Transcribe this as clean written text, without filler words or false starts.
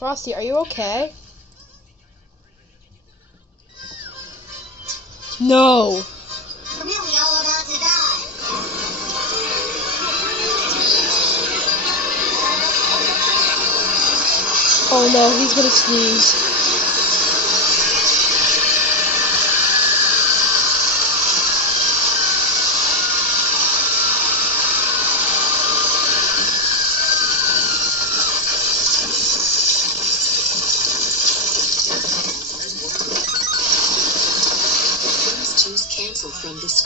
Frosty, are you okay? No. We're really all about to die. Oh no, he's gonna sneeze. Canceled from this